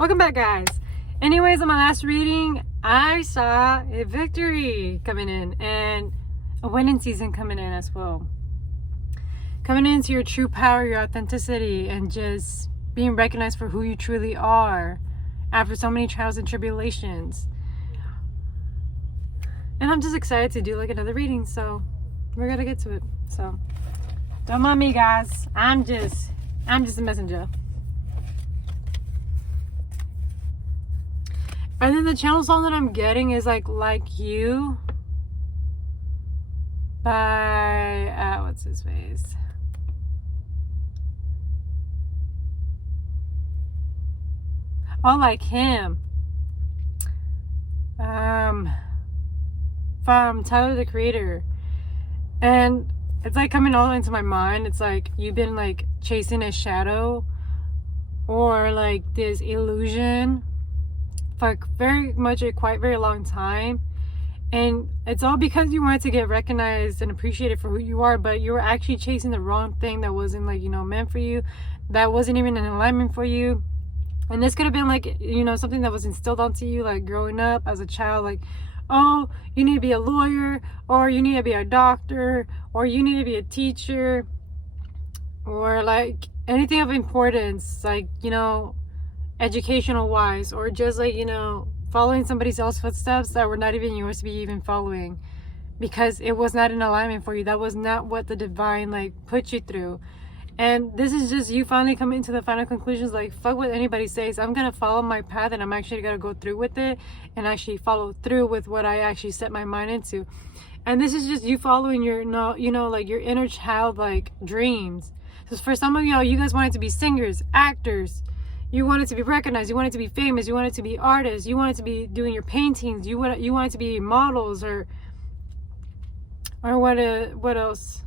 Welcome back, guys. Anyways, on my last reading, I saw a victory coming in and a winning season coming in as well. Coming into your true power, your authenticity, and just being recognized for who you truly are after so many trials and tribulations. And I'm just excited to do like another reading, so we're gonna get to it. So don't mind me, guys. I'm just a messenger. And then the channel song that I'm getting is like You by what's his face? Oh, Like Him. From Tyler the Creator. And it's like coming all into my mind. It's like you've been like chasing a shadow or like this illusion for quite very long time, and it's all because you wanted to get recognized and appreciated for who you are, but you were actually chasing the wrong thing that wasn't like, meant for you, that wasn't even in alignment for you. And this could have been like, something that was instilled onto you like growing up as a child, like, oh, you need to be a lawyer, or you need to be a doctor, or you need to be a teacher, or like anything of importance, like, educational wise, or just like, following somebody else's footsteps that were not even yours to be even following, because it was not in alignment for you. That was not what the divine like put you through. And this is just you finally coming to the final conclusions, like, fuck what anybody says. I'm gonna follow my path, and I'm actually gonna go through with it and actually follow through with what I actually set my mind into. And this is just you following your like your inner child like dreams. So for some of y'all, you guys wanted to be singers, actors, you wanted to be recognized, you wanted to be famous, you wanted to be artists, you wanted to be doing your paintings, you wanted to be models, or what else?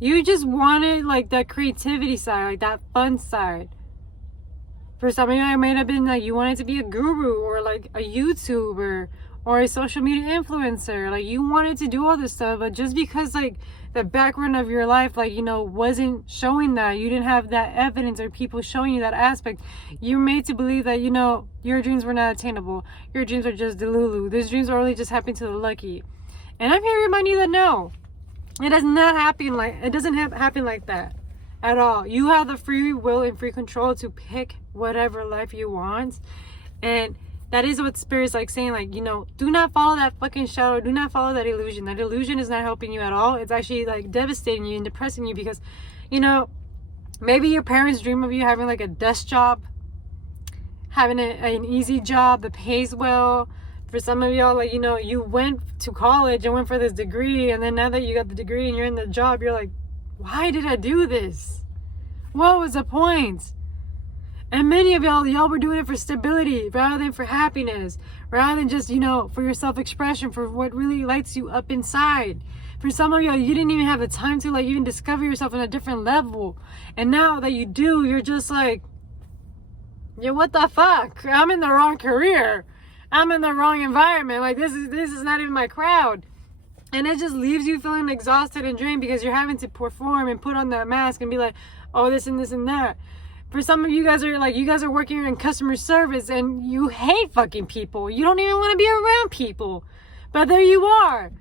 You just wanted like that creativity side, like that fun side. For some of you, it might have been like you wanted to be a guru, or like a YouTuber, or a social media influencer. Like you wanted to do all this stuff, but just because like the background of your life, like, wasn't showing that, you didn't have that evidence or people showing you that aspect, you're made to believe that, your dreams were not attainable. Your dreams are just delulu. These dreams are only just happening to the lucky. And I'm here to remind you that no, it doesn't happen like that at all. You have the free will and free control to pick whatever life you want. And that is what Spirit's like saying, like, do not follow that fucking shadow. Do not follow that illusion. That illusion is not helping you at all. It's actually like devastating you and depressing you, because, maybe your parents dream of you having like a desk job, having an easy job that pays well. For some of y'all, like, you went to college and went for this degree, and then now that you got the degree and you're in the job, you're like, why did I do this? What was the point? And many of y'all were doing it for stability rather than for happiness, rather than just, for your self-expression, for what really lights you up inside. For some of y'all, you didn't even have the time to like even discover yourself on a different level. And now that you do, you're just like, yeah, what the fuck? I'm in the wrong career. I'm in the wrong environment. Like this is not even my crowd. And it just leaves you feeling exhausted and drained, because you're having to perform and put on that mask and be like, oh, this and this and that. For some of you guys are working in customer service and you hate fucking people. You don't even want to be around people. But there you are,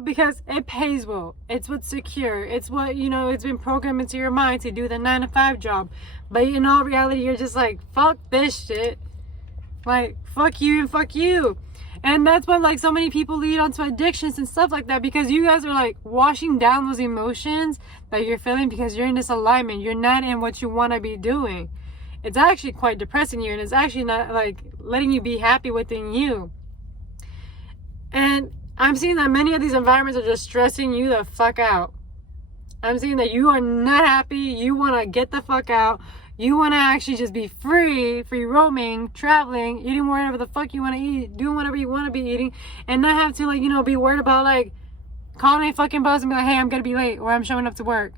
because it pays well. It's what's secure. It's what, it's been programmed into your mind to do the 9-to-5 job. But in all reality, you're just like, fuck this shit. Like, fuck you and fuck you. And that's when like so many people lead onto addictions and stuff like that, because you guys are like washing down those emotions that you're feeling because you're in this alignment. You're not in what you want to be doing. It's actually quite depressing you, and it's actually not like letting you be happy within you. And I'm seeing that many of these environments are just stressing you the fuck out. I'm seeing that you are not happy. You want to get the fuck out. You want to actually just be free roaming, traveling, eating whatever the fuck you want to eat, doing whatever you want to be eating, and not have to like, be worried about like calling a fucking boss and be like, hey, I'm going to be late, or I'm showing up to work,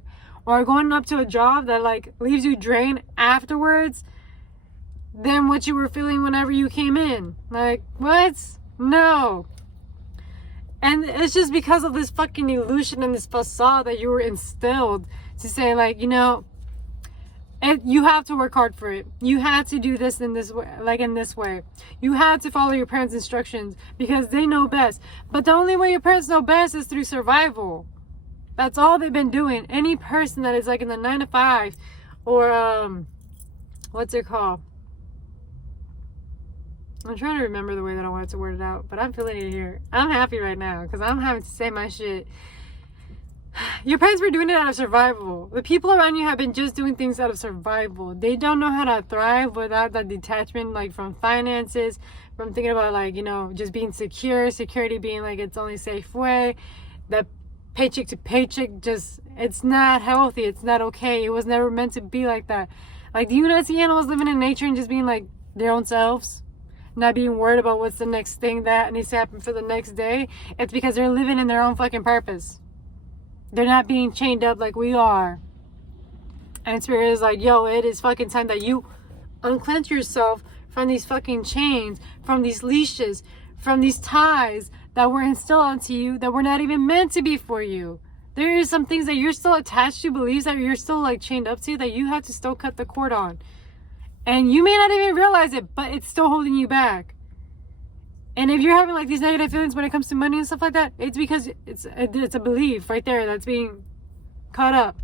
or going up to a job that like leaves you drained afterwards than what you were feeling whenever you came in. Like, what? No. And it's just because of this fucking illusion and this facade that you were instilled to say like, You have to work hard for it. You have to do this in this way, like in this way. You have to follow your parents' instructions because they know best. But the only way your parents know best is through survival. That's all they've been doing. Any person that is like in the 9 to 5 or what's it called? I'm trying to remember the way that I wanted to word it out, but I'm feeling it here. I'm happy right now because I'm having to say my shit. Your parents were doing it out of survival. The people around you have been just doing things out of survival. They don't know how to thrive without that detachment, like from finances, from thinking about like, you know, just being secure, security being like its only safe way. That paycheck to paycheck, just, it's not healthy. It's not okay. It was never meant to be like that. Like, do you not see animals living in nature and just being like their own selves? Not being worried about what's the next thing that needs to happen for the next day. It's because they're living in their own fucking purpose. They're not being chained up like we are. And Spirit is like, yo, it is fucking time that you unclench yourself from these fucking chains, from these leashes, from these ties that were instilled onto you that were not even meant to be for you. There is some things that you're still attached to, beliefs that you're still like chained up to, that you have to still cut the cord on. And you may not even realize it, but it's still holding you back. And if you're having like these negative feelings when it comes to money and stuff like that, it's because it's a belief right there that's being caught up.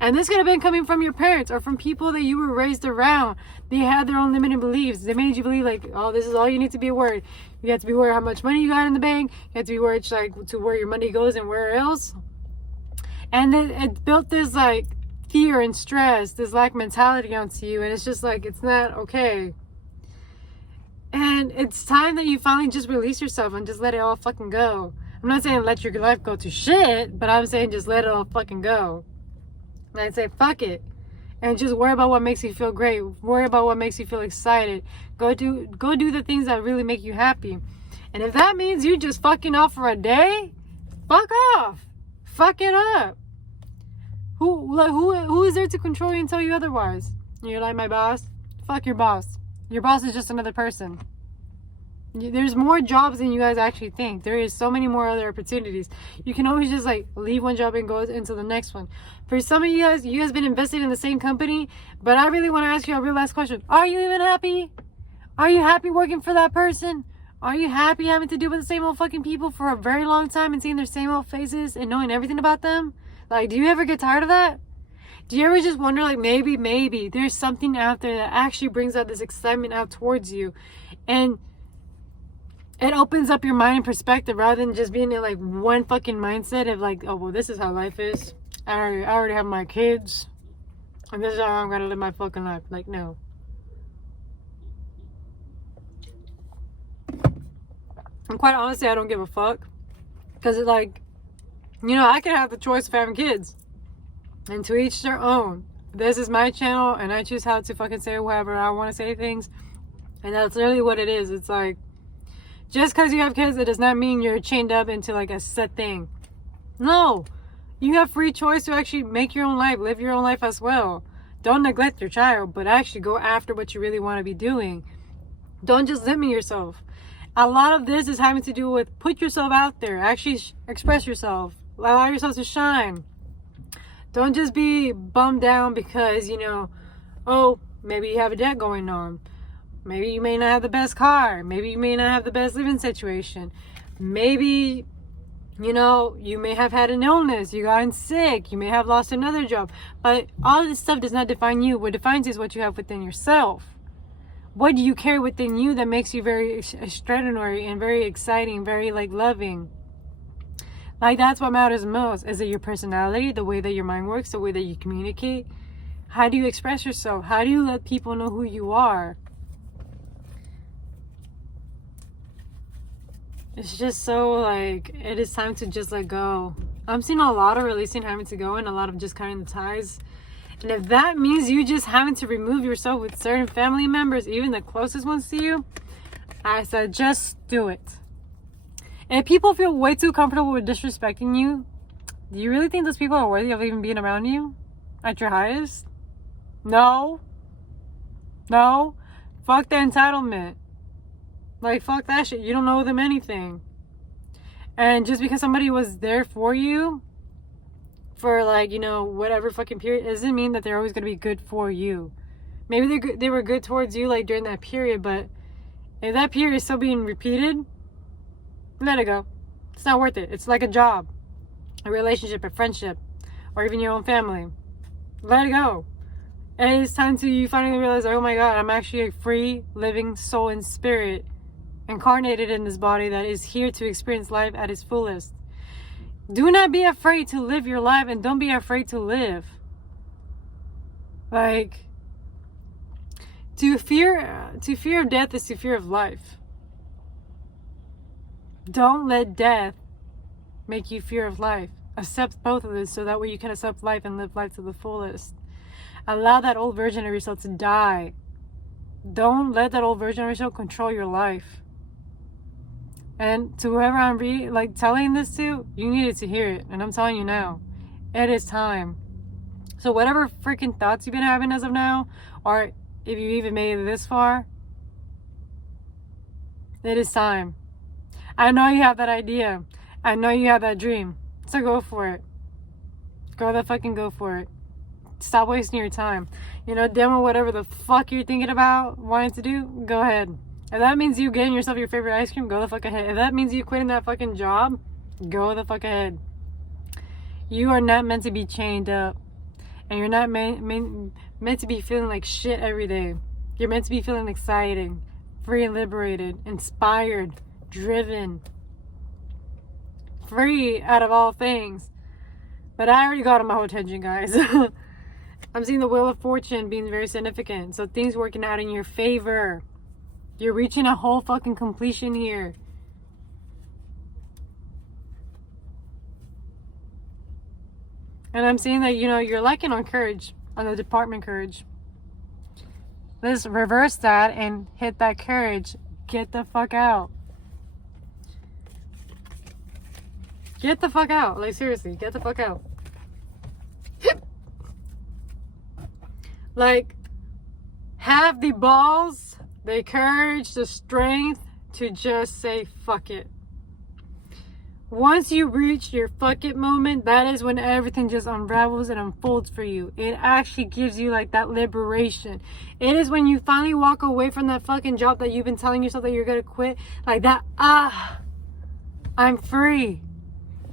And this could have been coming from your parents or from people that you were raised around. They had their own limited beliefs. They made you believe like, oh, this is all you need to be worried. You have to be worried how much money you got in the bank. You have to be worried like to where your money goes and where else. And then it built this like fear and stress, this lack mentality onto you. And it's just like, it's not okay. And it's time that you finally just release yourself and just let it all fucking go. I'm not saying let your life go to shit, but I'm saying just let it all fucking go. And I'd say fuck it. And just worry about what makes you feel great. Worry about what makes you feel excited. Go do the things that really make you happy. And if that means you just fucking off for a day, fuck off. Fuck it up. Who is there to control you and tell you otherwise? You're like, my boss? Fuck your boss. Your boss is just another person. There's more jobs than you guys actually think. There is so many more other opportunities. You can always just like leave one job and go into the next one. For some of you guys been invested in the same company, but I really want to ask you a real last question. Are you even happy? Are you happy working for that person? Are you happy having to deal with the same old fucking people for a very long time and seeing their same old faces and knowing everything about them? Like, do you ever get tired of that? Do you ever just wonder, like, maybe there's something out there that actually brings out this excitement out towards you, and it opens up your mind and perspective rather than just being in like one fucking mindset of like, oh well, this is how life is. I already have my kids, and this is how I'm gonna live my fucking life. Like, no. And quite honestly, I don't give a fuck, because it's like, you know, I could have the choice of having kids. And to each their own. This is my channel, and I choose how to fucking say whatever I want to say things. And that's really what it is. It's like, just because you have kids, it does not mean you're chained up into like a set thing. No. You have free choice to actually make your own life, live your own life as well. Don't neglect your child, but actually go after what you really want to be doing. Don't just limit yourself. A lot of this is having to do with put yourself out there. Actually express yourself. Allow yourself to shine. Don't just be bummed down because, you know, oh, maybe you have a debt going on. Maybe you may not have the best car. Maybe you may not have the best living situation. Maybe, you know, you may have had an illness. You gotten sick. You may have lost another job. But all this stuff does not define you. What defines you is what you have within yourself. What do you carry within you that makes you very extraordinary and very exciting, very like loving? Like, that's what matters most. Is it your personality, the way that your mind works, the way that you communicate? How do you express yourself? How do you let people know who you are? It's just so like, it is time to just let go. I'm seeing a lot of releasing having to go and a lot of just cutting the ties. And if that means you just having to remove yourself with certain family members, even the closest ones to you, I said just do it. And if people feel way too comfortable with disrespecting you, do you really think those people are worthy of even being around you at your highest? No. Fuck the entitlement. Like, fuck that shit. You don't owe them anything. And just because somebody was there for you for like, you know, whatever fucking period, it doesn't mean that they're always going to be good for you. Maybe they were good towards you like during that period, but if that period is still being repeated, let it go. It's not worth it. It's like a job, a relationship, a friendship, or even your own family. Let it go. And it's time to you finally realize, oh my God, I'm actually a free living soul and spirit incarnated in this body that is here to experience life at its fullest. Do not be afraid to live your life, and don't be afraid to live. Like, to fear of death is to fear of life. Don't let death make you fear of life. Accept both of this so that way you can accept life and live life to the fullest. Allow that old version of yourself to die. Don't let that old version of yourself control your life. And to whoever I'm telling this to, you needed to hear it. And I'm telling you now, it is time. So whatever freaking thoughts you've been having as of now, or if you even made it this far, it is time. I know you have that idea. I know you have that dream. So go for it. Go for it. Stop wasting your time. You know, demo whatever the fuck you're thinking about wanting to do, go ahead. If that means you getting yourself your favorite ice cream, go the fuck ahead. If that means you quitting that fucking job, go the fuck ahead. You are not meant to be chained up. And you're not meant to be feeling like shit every day. You're meant to be feeling exciting, free and liberated, inspired, driven, free out of all things. But I already got my whole attention, guys. I'm seeing the Wheel of Fortune being very significant. So things working out in your favor. You're reaching a whole fucking completion here. And I'm seeing that, you know, you're lacking on courage, on the department courage. Let's reverse that and hit that courage. Get the fuck out. Get the fuck out. Like, seriously, get the fuck out. Like, have the balls, the courage, the strength to just say fuck it. Once you reach your fuck it moment, that is when everything just unravels and unfolds for you. It actually gives you like that liberation. It is when you finally walk away from that fucking job that you've been telling yourself that you're gonna quit. Like that, I'm free.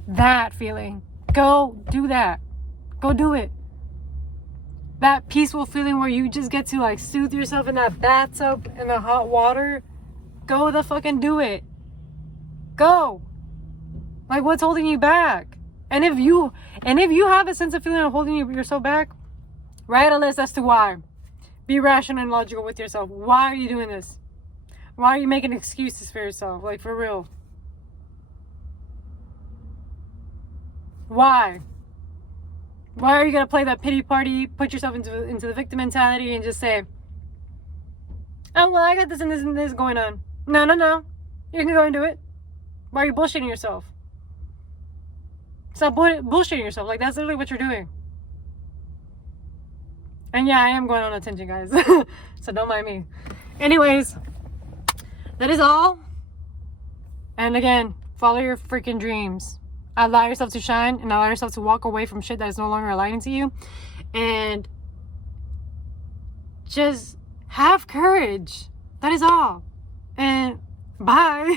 That feeling. Go do that. Go do it. That peaceful feeling where you just get to like soothe yourself in that bathtub in the hot water. Go the fucking do it. Go. Like, what's holding you back? And if you have a sense of feeling of holding yourself back, write a list as to why. Be rational and logical with yourself. Why are you doing this? Why are you making excuses for yourself? Like, for real. Why? Why are you gonna play that pity party, put yourself into the victim mentality and just say, oh, well, I got this and this and this going on. No. You can go and do it. Why are you bullshitting yourself? Stop bullshitting yourself. Like, that's literally what you're doing. And yeah, I am going on attention, guys. So don't mind me. Anyways, that is all. And again, follow your freaking dreams. Allow yourself to shine and allow yourself to walk away from shit that is no longer aligning to you. And just have courage. That is all. And bye.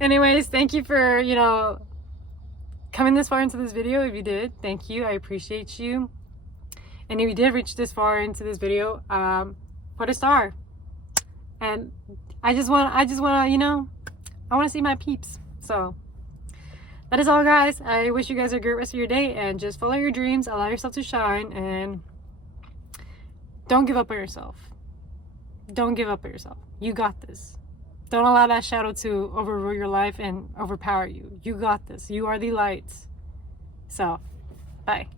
Anyways, thank you for, you know, coming this far into this video. If you did, thank you. I appreciate you. And if you did reach this far into this video, put a star. And I just want to, you know, I want to see my peeps. So that is all, guys. I wish you guys a great rest of your day, and just follow your dreams, allow yourself to shine, and don't give up on yourself. Don't give up on yourself. You got this. Don't allow that shadow to overrule your life and overpower you. You got this. You are the light. So, bye.